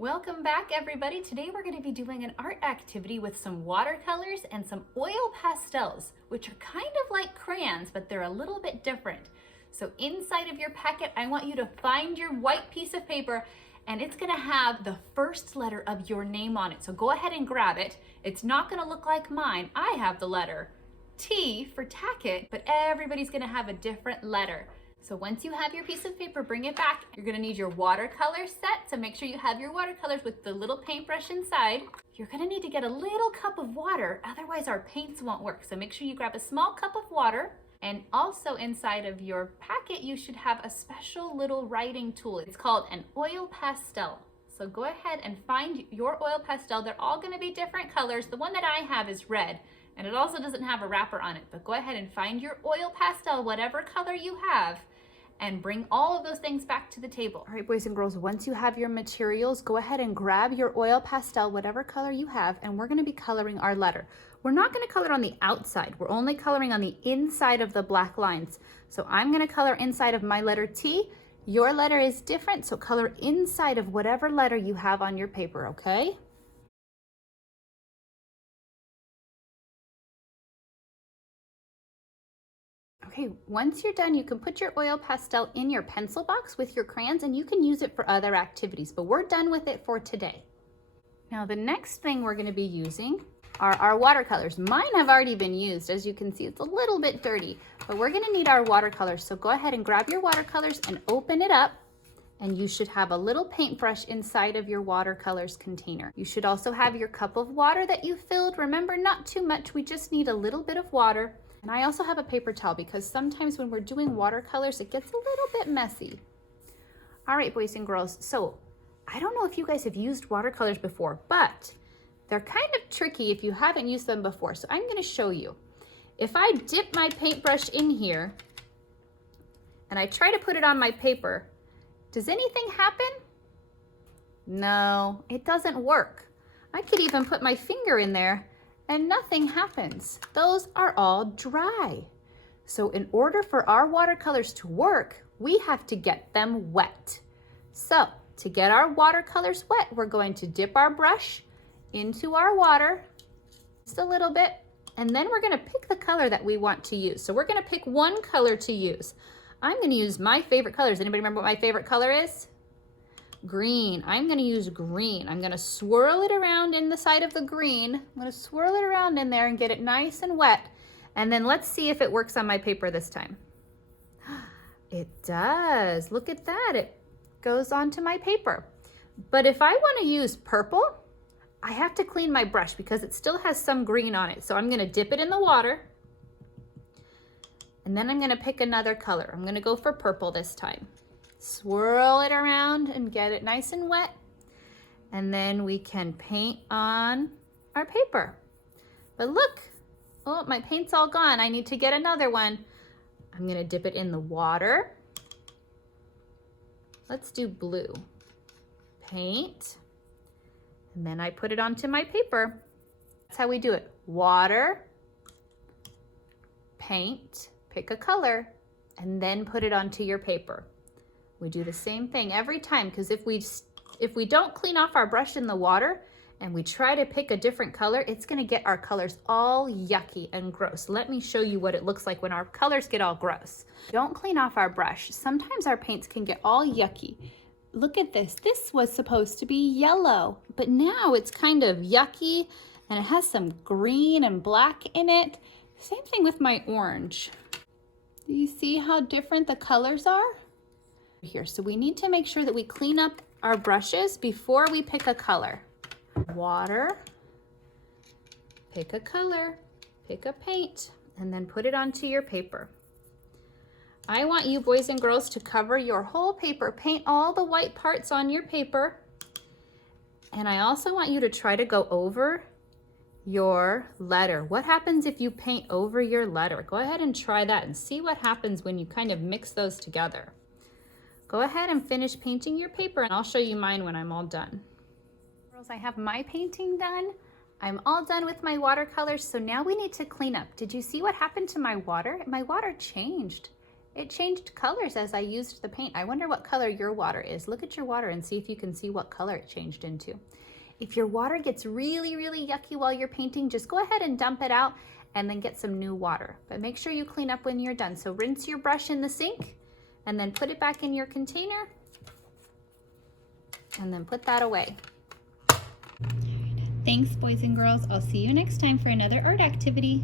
Welcome back, everybody. Today we're going to be doing an art activity with some watercolors and some oil pastels, which are kind of like crayons, but they're a little bit different. So inside of your packet, I want you to find your white piece of paper, and it's going to have the first letter of your name on it. So go ahead and grab it. It's not going to look like mine. I have the letter T for tacket, but everybody's going to have a different letter. So once you have your piece of paper, bring it back. You're gonna need your watercolor set, so make sure you have your watercolors with the little paintbrush inside. You're gonna need to get a little cup of water, otherwise our paints won't work. So make sure you grab a small cup of water, and also inside of your packet, you should have a special little writing tool. It's called an oil pastel. So go ahead and find your oil pastel. They're all gonna be different colors. The one that I have is red, and it also doesn't have a wrapper on it, but go ahead and find your oil pastel, whatever color you have, and bring all of those things back to the table. All right, boys and girls, once you have your materials, go ahead and grab your oil pastel, whatever color you have, and we're gonna be coloring our letter. We're not gonna color on the outside. We're only coloring on the inside of the black lines. So I'm gonna color inside of my letter T. Your letter is different, so color inside of whatever letter you have on your paper, okay? Okay, once you're done, you can put your oil pastel in your pencil box with your crayons, and you can use it for other activities, but we're done with it for today. Now the next thing we're gonna be using are our watercolors. Mine have already been used. As you can see, it's a little bit dirty, but we're gonna need our watercolors. So go ahead and grab your watercolors and open it up, and you should have a little paintbrush inside of your watercolors container. You should also have your cup of water that you filled. Remember, not too much, we just need a little bit of water. And I also have a paper towel because sometimes when we're doing watercolors, it gets a little bit messy. All right, boys and girls, so I don't know if you guys have used watercolors before, but they're kind of tricky if you haven't used them before. So I'm gonna show you. If I dip my paintbrush in here and I try to put it on my paper, does anything happen? No, it doesn't work. I could even put my finger in there and nothing happens. Those are all dry. So in order for our watercolors to work, we have to get them wet. So to get our watercolors wet, we're going to dip our brush into our water, just a little bit, and then we're gonna pick the color that we want to use. So we're gonna pick one color to use. I'm gonna use my favorite colors. Anybody remember what my favorite color is? Green. I'm gonna use green. I'm gonna swirl it around in the side of the green. I'm gonna swirl it around in there and get it nice and wet. And then let's see if it works on my paper this time. It does. Look at that. It goes onto my paper. But if I wanna use purple, I have to clean my brush because it still has some green on it. So I'm gonna dip it in the water. And then I'm gonna pick another color. I'm gonna go for purple this time. Swirl it around and get it nice and wet. And then we can paint on our paper. But look, oh, my paint's all gone. I need to get another one. I'm gonna dip it in the water. Let's do blue. Paint, and then I put it onto my paper. That's how we do it. Water, paint, pick a color, and then put it onto your paper. We do the same thing every time, because if we don't clean off our brush in the water and we try to pick a different color, it's gonna get our colors all yucky and gross. Let me show you what it looks like when our colors get all gross. Don't clean off our brush. Sometimes our paints can get all yucky. Look at this. This was supposed to be yellow, but now it's kind of yucky and it has some green and black in it. Same thing with my orange. Do you see how different the colors are? Here, so we need to make sure that we clean up our brushes before we pick a color. Water, pick a color, pick a paint, and then put it onto your paper. I want you boys and girls to cover your whole paper. Paint all the white parts on your paper. And I also want you to try to go over your letter. What happens if you paint over your letter? Go ahead and try that and see what happens when you kind of mix those together. Go ahead and finish painting your paper, and I'll show you mine when I'm all done. Girls, I have my painting done. I'm all done with my watercolors, so now we need to clean up. Did you see what happened to my water? My water changed. It changed colors as I used the paint. I wonder what color your water is. Look at your water and see if you can see what color it changed into. If your water gets really, really yucky while you're painting, just go ahead and dump it out and then get some new water. But make sure you clean up when you're done. So rinse your brush in the sink and then put it back in your container and then put that away. Thanks, boys and girls. I'll see you next time for another art activity.